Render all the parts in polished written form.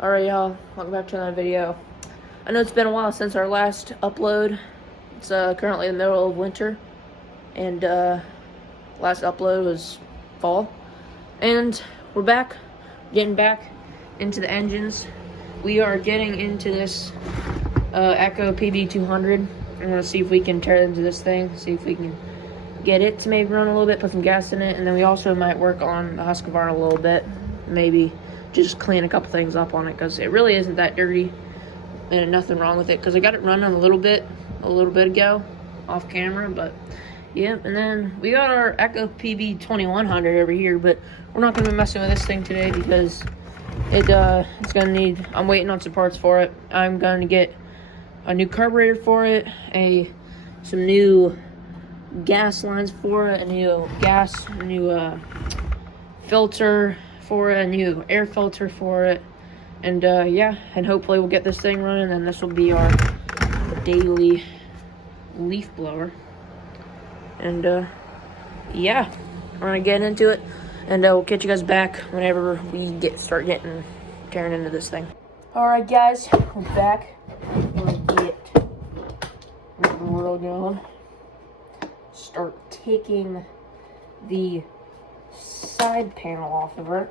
Alright y'all, welcome back to another video. I know it's been a while since our last upload. It's currently the middle of winter, and last upload was fall. And we're back, getting back into the engines. We are getting into this Echo PB200. I'm gonna see if we can tear into this thing, see if we can get it to maybe run a little bit, put some gas in it, and then we also might work on the Husqvarna a little bit, maybe just clean a couple things up on it, because it really isn't that dirty and nothing wrong with it, because I got it running a little bit ago off camera. But yeah, and then we got our Echo PB2100 over here, but we're not going to be messing with this thing today because it's going to need, I'm waiting on some parts for it. I'm going to get a new carburetor for it, some new gas lines for it, a new filter for it, a new air filter for it, and yeah, and hopefully we'll get this thing running, and this will be our daily leaf blower. And yeah, we're gonna get into it, and we'll catch you guys back whenever we start tearing into this thing. All right, guys, we're back. We're gonna get the grill going. Start taking the side panel off of it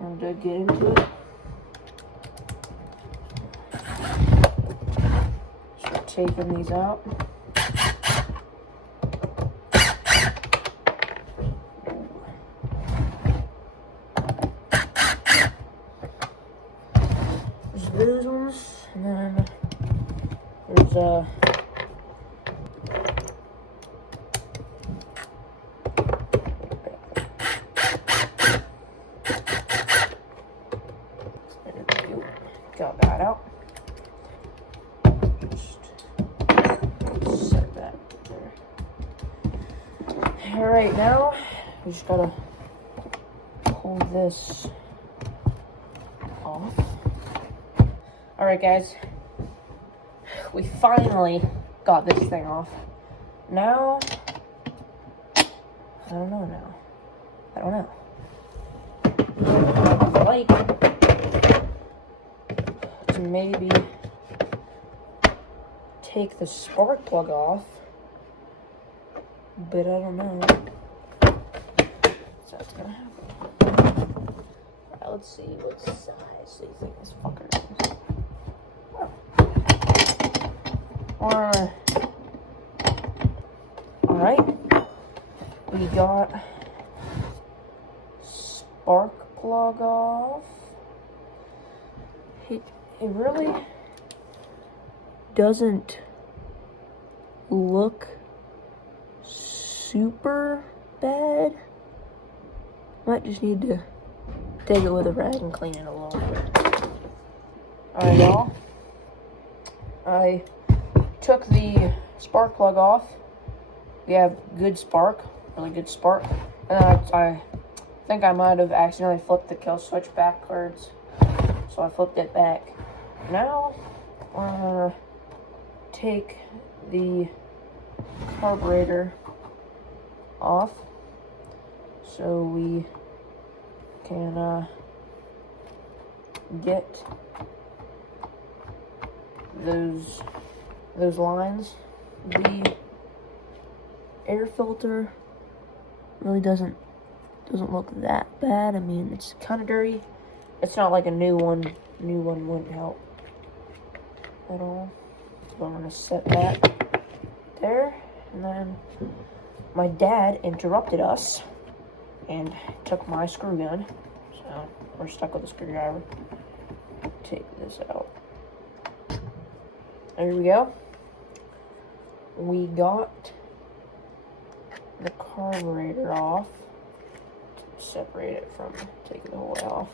and get into it. Start taking these out. There's those ones, and then there's got that out. Just set that there. Alright, now we just gotta pull this off. Alright, guys, we finally got this thing off. Now, I don't know. Like, to maybe take the spark plug off, but I don't know if that's gonna happen. Alright, let's see what size do you think this fucker is. Alright, we got spark plug off. It really doesn't look super bad. Might just need to take it with a rag and clean it a little bit. Alright, y'all. I took the spark plug off. We have good spark, really good spark. And I think I might have accidentally flipped the kill switch backwards, so I flipped it back. Now, we're gonna take the carburetor off so we can get those lines. The air filter really doesn't look that bad. I mean, it's kind of dirty. It's not like a new one. New one wouldn't help at all. So I'm gonna set that there, and then my dad interrupted us and took my screw gun, so we're stuck with a screwdriver. Take this out. There we go. We got the carburetor off. Separate it from taking the whole way off.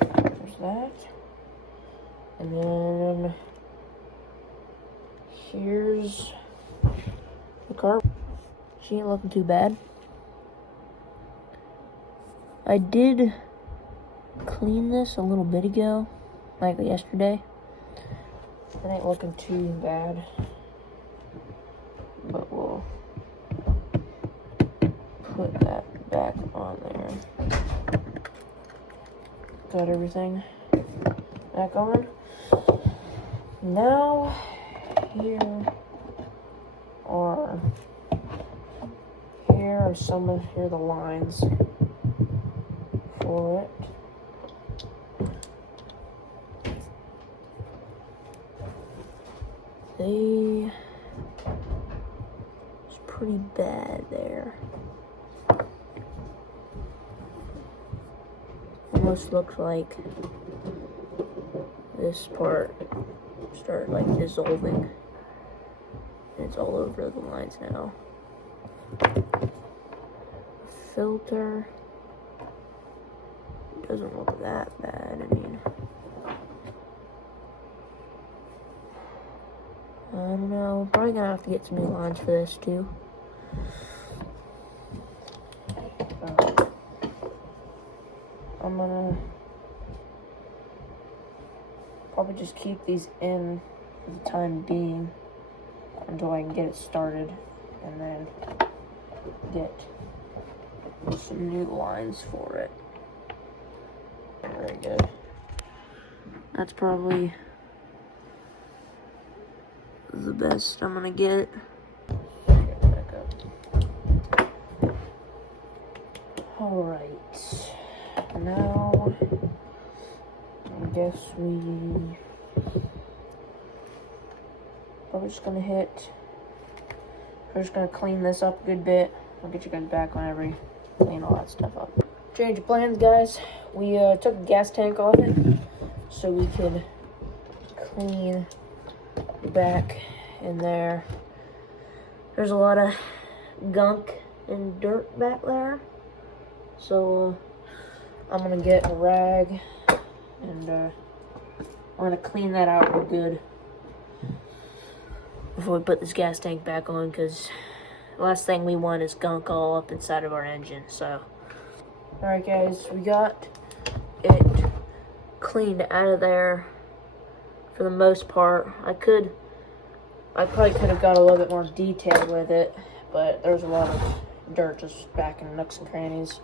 There's that. And then here's the car. She ain't looking too bad. I did clean this a little bit ago, like yesterday. It ain't looking too bad, but we'll put that back on there. got everything back on. Now, here are the lines for it. It's pretty bad there. Almost looks like this part started like dissolving. It's all over the lines now. Filter doesn't look that bad. I mean, I don't know. Probably gonna have to get some new lines for this too. I'm gonna probably just keep these in for the time being until I can get it started, and then get some new lines for it. Very good. That's probably the best I'm gonna get. Back up. Alright. Now, I guess we probably just gonna we're just gonna clean this up a good bit. I'll get you guys back whenever we clean all that stuff up. Change of plans, guys. We took the gas tank off it so we could clean back in there. There's a lot of gunk and dirt back there, so I'm gonna get a rag and I'm gonna clean that out real good before we put this gas tank back on, because the last thing we want is gunk all up inside of our engine. So, alright guys, we got it cleaned out of there for the most part. I probably could have got a little bit more detail with it, but there's a lot of dirt just back in nooks and crannies.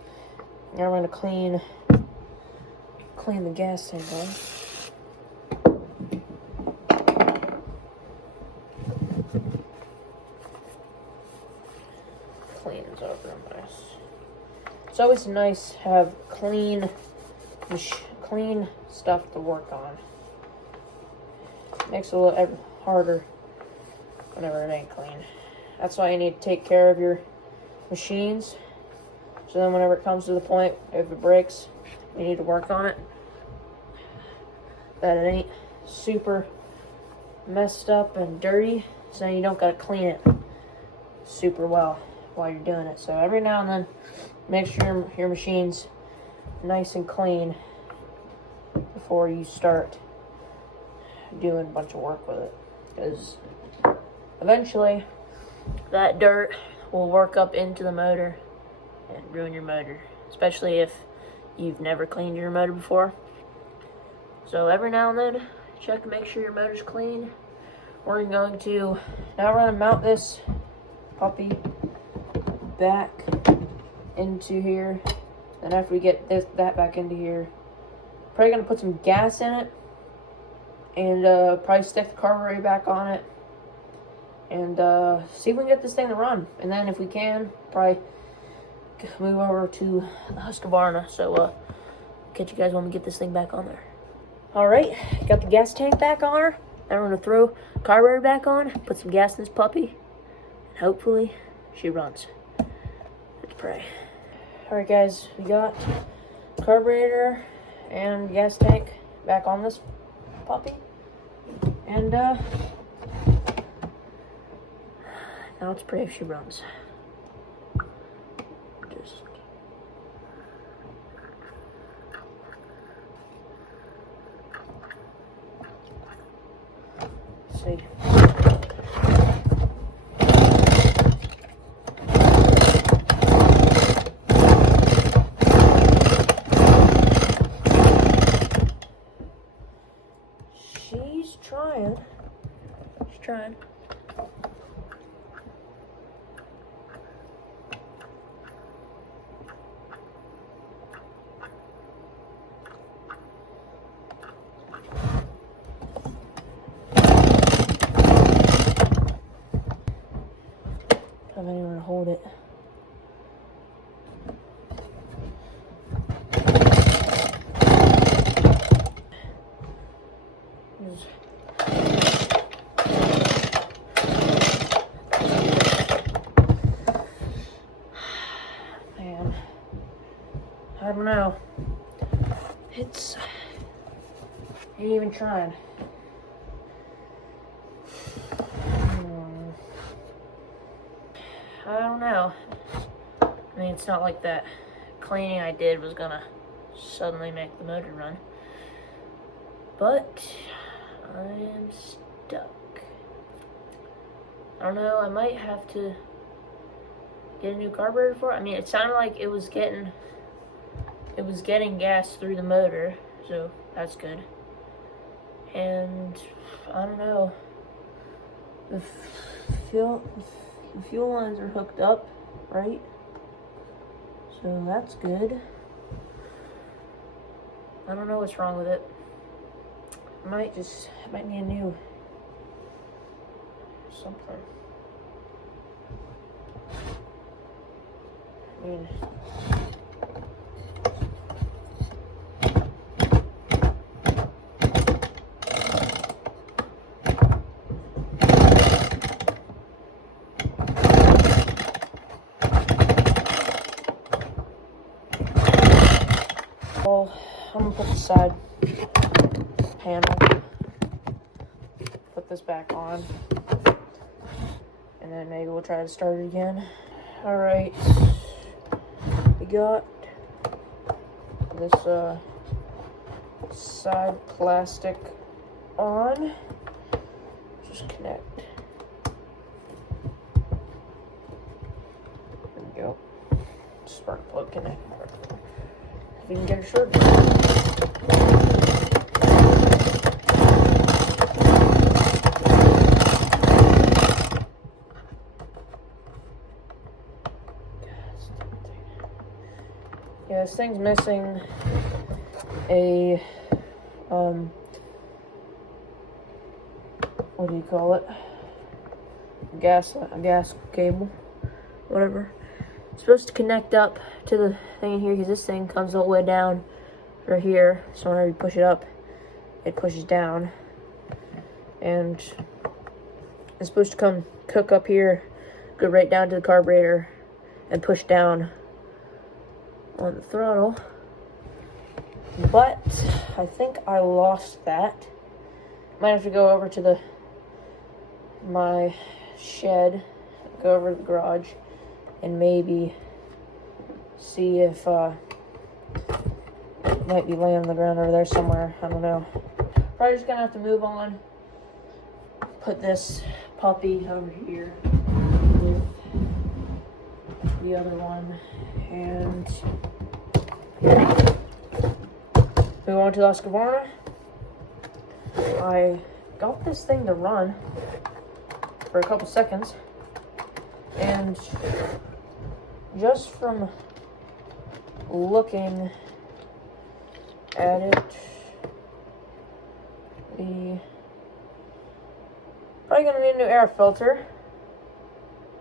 Now we're gonna clean the gas tank off. Clean is up real nice. It's always nice to have clean stuff to work on. Makes it a little harder whenever it ain't clean. That's why you need to take care of your machines. So then whenever it comes to the point, if it breaks, you need to work on it, that it ain't super messed up and dirty, so you don't gotta clean it super well while you're doing it. So every now and then, make sure your machine's nice and clean before you start doing a bunch of work with it, because eventually that dirt will work up into the motor and ruin your motor, especially if you've never cleaned your motor before. So every now and then, check to make sure your motor's clean. We're going to mount this puppy back into here. Then after we get that back into here, probably gonna put some gas in it, and probably stick the carburetor back on it, and see if we can get this thing to run. And then if we can, probably move over to the Husqvarna. So catch you guys when we get this thing back on there. Alright, got the gas tank back on her. Now we're gonna throw the carburetor back on, put some gas in this puppy, and hopefully she runs. Let's pray. Alright guys, we got carburetor and gas tank back on this puppy, and now let's pray if she runs. Just see. She's trying. She's trying. It's ain't even trying. I don't know. I mean, it's not like that cleaning I did was gonna suddenly make the motor run. But I am stuck. I don't know, I might have to get a new carburetor for it. I mean, it sounded like it was getting gas through the motor, so that's good. And I don't know. The fuel lines are hooked up, right? So that's good. I don't know what's wrong with it. I might need a new something. I mean, well, I'm gonna put the side panel, put this back on, and then maybe we'll try to start it again. All right, we got this side plastic on. Just connect. There we go. Spark plug connect. If we can get it shorted. Yeah, this thing's missing a what do you call it? A gas cable, whatever. It's supposed to connect up to the thing in here because this thing comes all the way down right here. So whenever you push it up, it pushes down, and it's supposed to come hook up here, go right down to the carburetor, and push down on the throttle. But I think I lost that. Might have to go over to my shed, go over to the garage, and maybe see if it might be laying on the ground over there somewhere. I don't know. Probably just gonna have to move on. Put this puppy over here with the other one, and move on to the Husqvarna. I got this thing to run for a couple seconds, and just from looking at it, we probably gonna need a new air filter,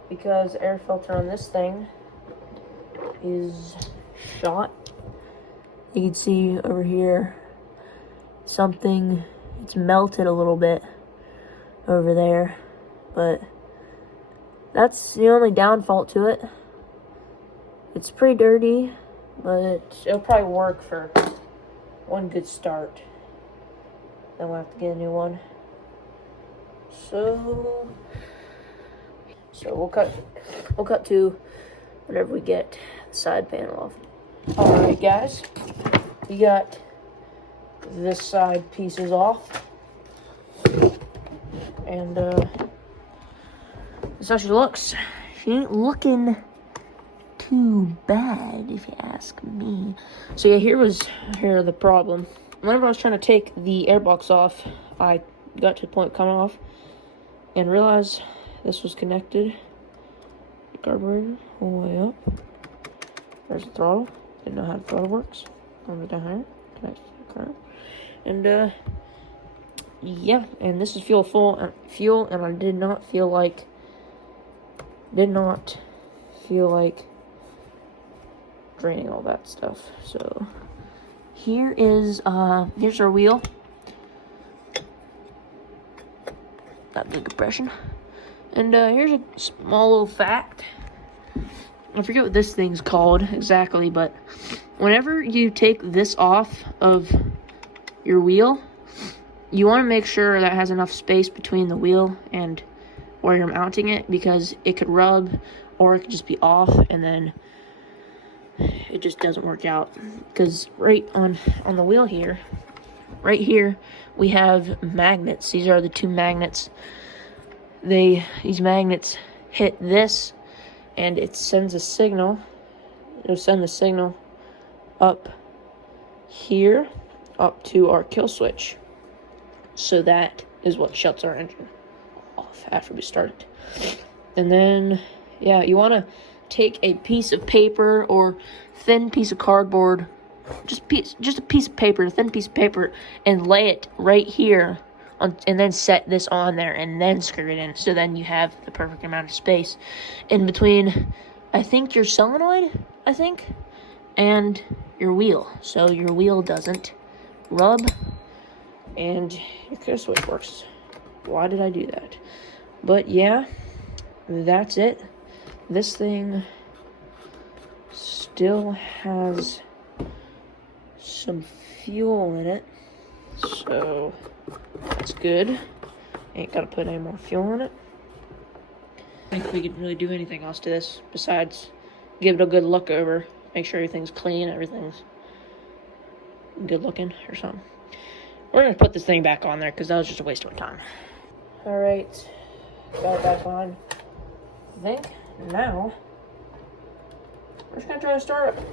because the air filter on this thing is shot. You can see over here something, it's melted a little bit over there, but that's the only downfall to it. It's pretty dirty, but it'll probably work for one good start. Then we'll have to get a new one. So we'll cut to whenever we get the side panel off. Alright guys, we got this side pieces off, and this is how she looks. She ain't looking too bad, if you ask me. So yeah, here are the problem. Whenever I was trying to take the airbox off, I got to the point coming off and realized this was connected. The carburetor all the way up. There's the throttle. Didn't know how the throttle works. Over down here, connects to the car. And yeah, and this is fuel, and I did not feel like draining all that stuff. So here's our wheel. Got good compression. And here's a small little fact. I forget what this thing's called exactly, but whenever you take this off of your wheel, you want to make sure that has enough space between the wheel and where you're mounting it, because it could rub or it could just be off and then it just doesn't work out. Because right on the wheel here, right here, we have magnets. These are the two magnets. These magnets hit this and it sends a signal. It'll send the signal up here, up to our kill switch. So that is what shuts our engine off after we start it. And then, yeah, you want to take a piece of paper or thin piece of cardboard, just a piece of paper, a thin piece of paper, and lay it right here, and then set this on there, and then screw it in. So then you have the perfect amount of space in between, I think, your solenoid, and your wheel. So your wheel doesn't rub, and your kill switch works. Why did I do that? But yeah, that's it. This thing still has some fuel in it, so that's good. Ain't gotta put any more fuel in it. I think we could really do anything else to this besides give it a good look over, make sure everything's clean, everything's good looking or something. We're gonna put this thing back on there because that was just a waste of time. All right, got it back on. I think now we're just gonna try to start it.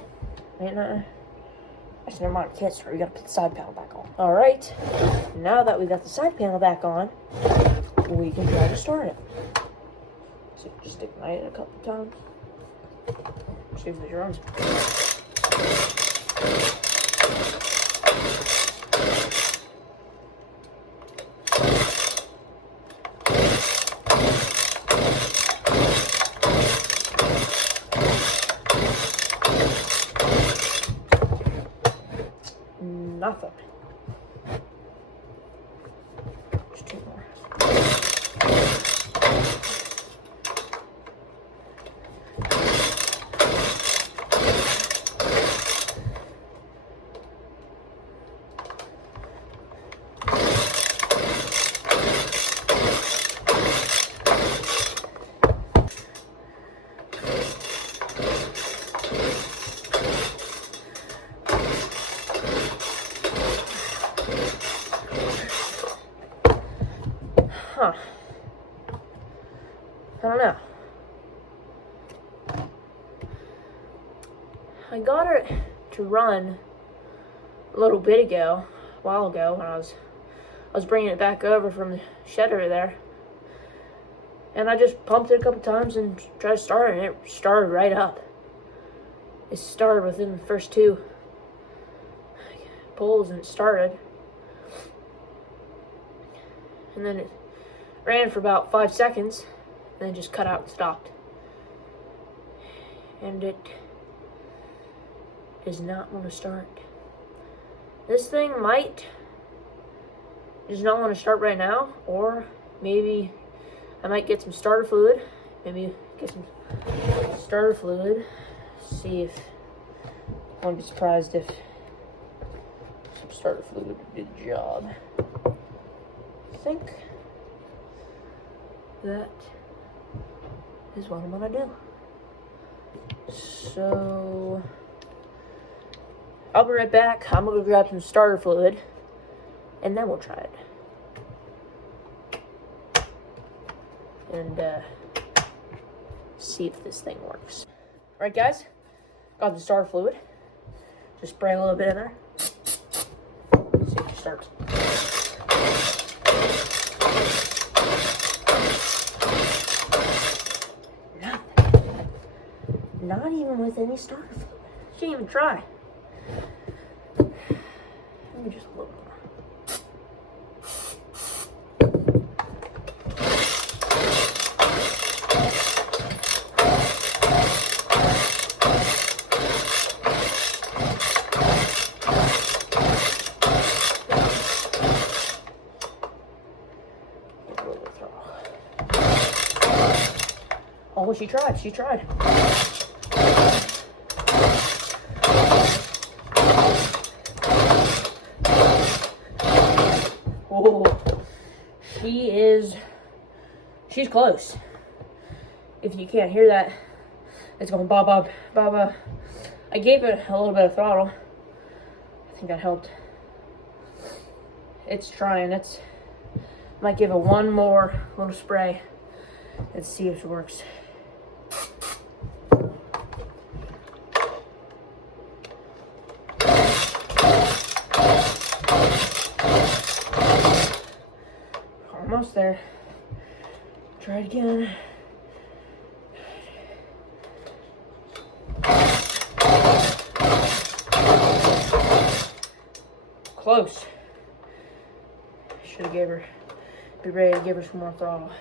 Actually, never mind, I can't start. We gotta put the side panel back on. All right, now that we got the side panel back on, we can try to start it. So just stick my in a couple times. See if it runs. Nothing. Just two more. Huh. I don't know. I got it to run a little bit ago, a while ago, when I was bringing it back over from the shed over there. And I just pumped it a couple times and tried to start it, and it started right up. It started within the first two pulls, and it started. And then it ran for about 5 seconds, and then just cut out and stopped. And it does not want to start. This thing might does not want to start right now, or maybe I might get some starter fluid. Maybe get some starter fluid. See if I wouldn't be surprised if some starter fluid would do the job. I think that is what I'm gonna do. So I'll be right back. I'm gonna grab some starter fluid and then we'll try it. And see if this thing works. Alright guys, got the starter fluid. Just spray a little bit in there. See if it starts. Not even with any starter fluid. She didn't even try. Let me just a little more. Oh, she tried. She tried. Oh, she's close. If you can't hear that, it's going ba ba ba ba. I gave it a little bit of throttle. I think that helped. It's trying. Might give it one more little spray and see if it works. Almost there. Try it again. Close. Should have gave her, be ready to give her some more throttle.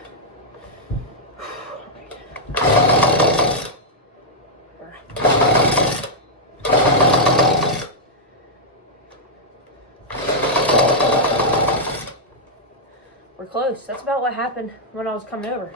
We're close. That's about what happened when I was coming over.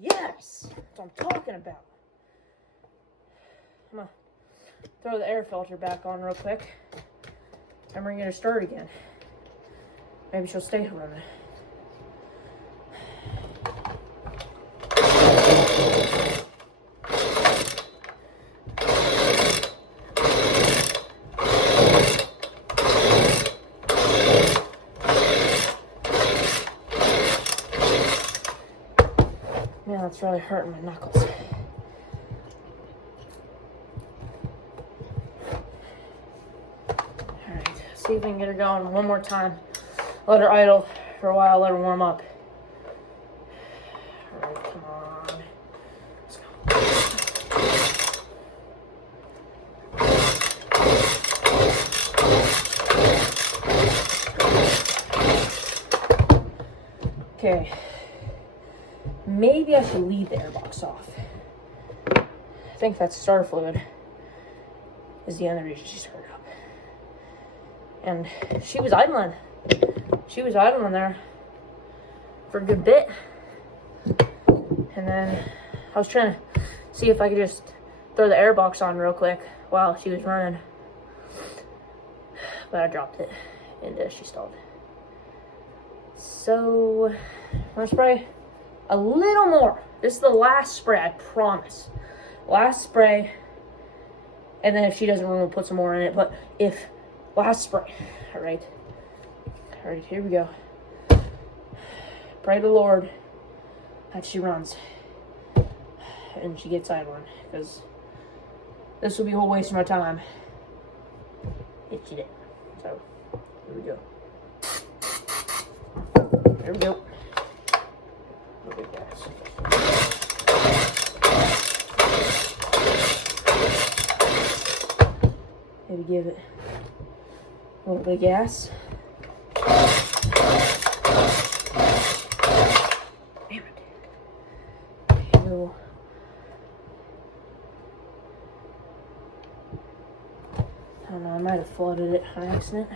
Yes, that's what I'm talking about. I'm gonna throw the air filter back on real quick. And we're gonna start again. Maybe she'll stay running. Man, that's really hurting my knuckles. Alright, see if we can get her going one more time. Let her idle for a while, let her warm up. Alright, come on. Let's go. Okay. Maybe I should leave the airbox off. I think that's starter fluid is the other reason she started up. And she was idling. She was idling there for a good bit. And then I was trying to see if I could just throw the airbox on real quick while she was running. But I dropped it and she stalled. So I'm gonna spray a little more. This is the last spray, I promise. Last spray. And then if she doesn't run, we'll put some more in it. But last spray. Alright. Alright, here we go. Pray to the Lord that she runs. And she gets idling. Because this will be a whole waste of my time if she didn't. So, here we go. There we go. Look at that. Maybe give it a little bit of gas. Damn it. Okay, I don't know, I might have flooded it on accident.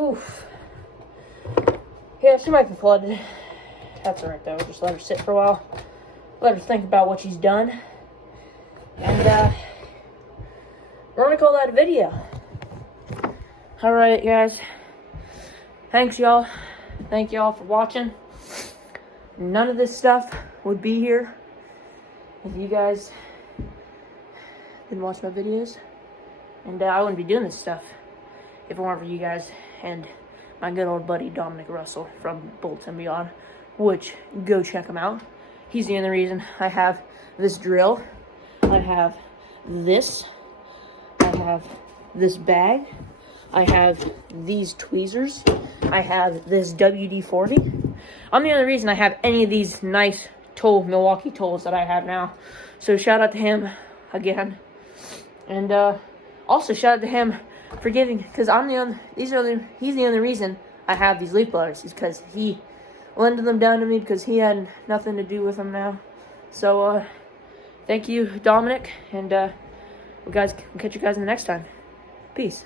Oof. Yeah, she might be flooded. That's alright though. Just let her sit for a while. Let her think about what she's done. And we're gonna call that a video. Alright guys. Thanks y'all. Thank y'all for watching. None of this stuff would be here if you guys didn't watch my videos. And I wouldn't be doing this stuff if it weren't for you guys and my good old buddy Dominic Russell from Bolts and Beyond, which go check him out. He's the only reason I have this drill. I have this. I have this bag. I have these tweezers. I have this WD-40. I'm the only reason I have any of these nice Milwaukee tools that I have now. So shout out to him again. And also shout out to him for giving, because he's the only reason I have these leaf blowers, is because he lending them down to me because he had nothing to do with them now. So, thank you, Dominic, and we'll catch you guys in the next time. Peace.